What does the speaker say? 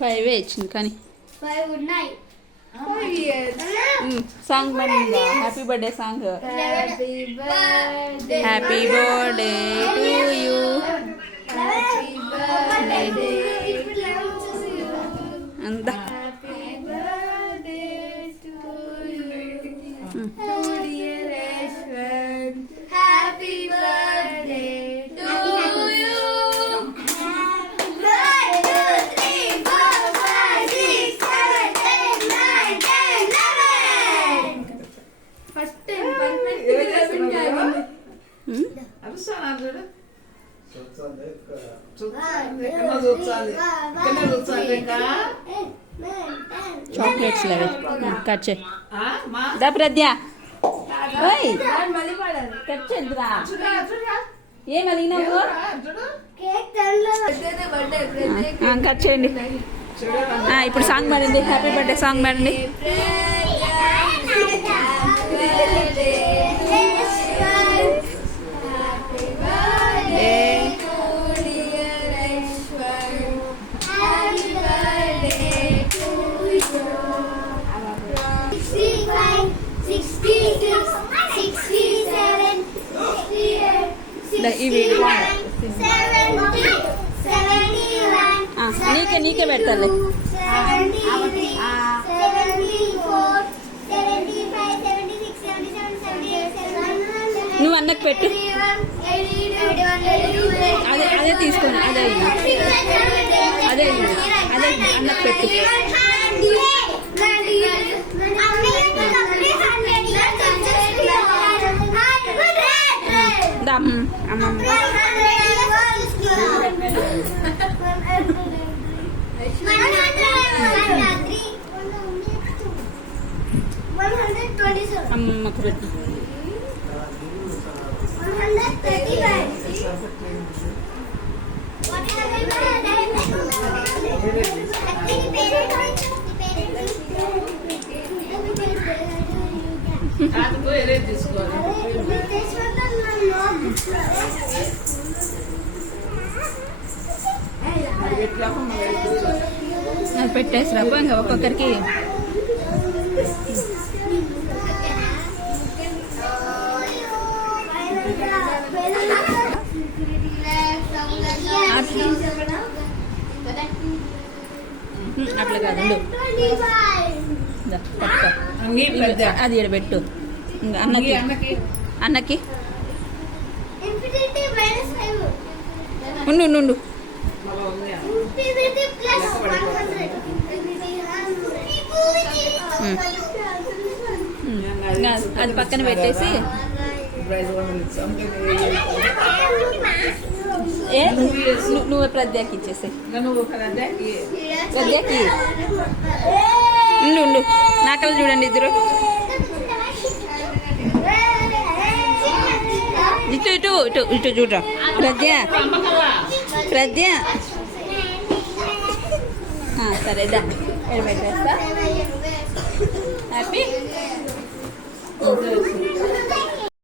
Five ఇచ్చింది కానీ 5 ఉన్నాయి. సాంగ్ పాడిందా happy birthday song happy birthday happy birthday to you happy birthday అంతా happy birthday to you dear Yashwant happy birthday to you. 1 chocolates లేవి cut చే దా ప్రజ్ఞ ఓయ్ కట్ చేద్దురా ఏం అడిగినావు కట్ చేయండి ఇప్పుడు సాంగ్ పాడింది హ్యాపీ బర్త్డే సాంగ్ పాడండి నీకే పెడతాలే నువ్వు అన్నకు పెట్టు అదే తీసుకోండి అదే అదే అదే అన్నకు పెట్టు అమ్మమ్మ అమ్మమ్మకు పెట్టు పెట్టేసిరా ఇంకా ఒక్కొక్కరికి అట్లా కాదు అది ఇక్కడ పెట్టు ఇంకా అన్నకి అన్నకి ఉండు ఉండు అది పక్కన పెట్టేసి నువ్వు ప్రజ్ఞకి ఇచ్చేసి ప్రజ్ఞకి ఉండు ఉండు నాకలు చూడండి ఇద్దరు ఇటు ఇటు ఇటు ఇటు చూడరా ప్రజ్ఞ ప్రజ్ఞ సరేదా పెట్టేస్తా హ్యాపీ